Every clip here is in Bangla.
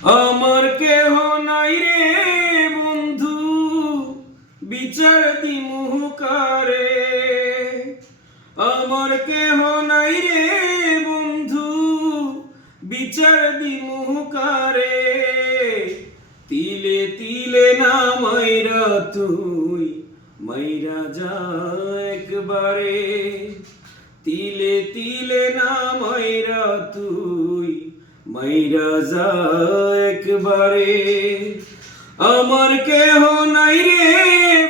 আমার কেহ নাই রে বন্ধু, বিচার দিমু কারে। আমার কেহ নাই রে বন্ধু, বিচার দিমু কারে। তিলে তিলে না মাইরা তুই মাইরা যা একবারে। তিলে তিলে না মাইরা তুই মাইরা যা একবারে। আমার কেহ নাই রে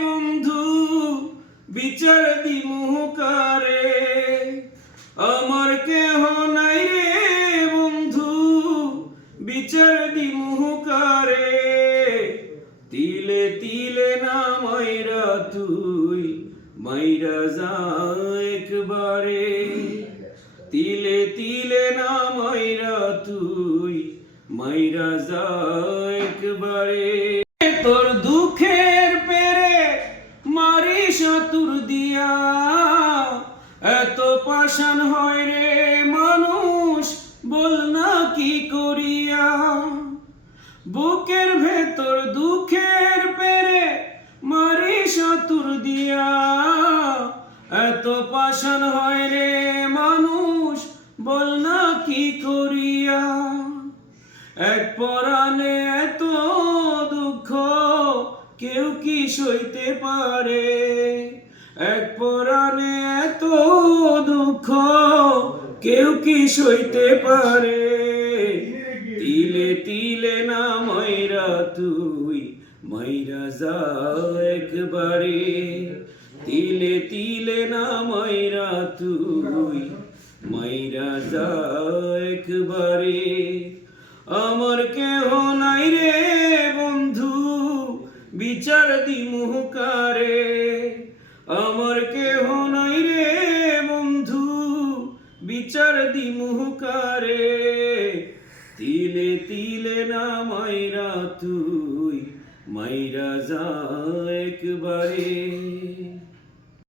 বন্ধু, বিচার দিমু কারে। আমার কেহ নাই রে বন্ধু, বিচার দিমু কারে। তিলে তিলে না মাইরা তুই মাইরা যা একবারে। তিলে তিলে না মাইরা তুই মাইরা যা একবারে। তোর দুঃখের পেরে মারি সাতুর দিয়া, এত পাষাণ হয় রে মানুষ বল না কি করিয়া। বুকের ভেতর দুঃখের পেরে মারি সাতুর দিয়া, এত পাষাণ হয় রে মানুষ বল না কি করিয়া। এক পরাণে এত দুঃখ কেউ কি সইতে পারে। এক পরাণে এত দুঃখ কেউ কি সইতে পারে। তিলে তিলে না মাইরা তুই মাইরা যা একবারে। তিলে তিলে না মাইরা তুই মাইরা যা একবারে। আমার কেহ নাই রে বন্ধু, বিচার দিমু কারে। আমার কেহ নাই রে বন্ধু, বিচার দিমু কারে। তিলে তিলে না মাইরা তুই মাইরা যা একবারে।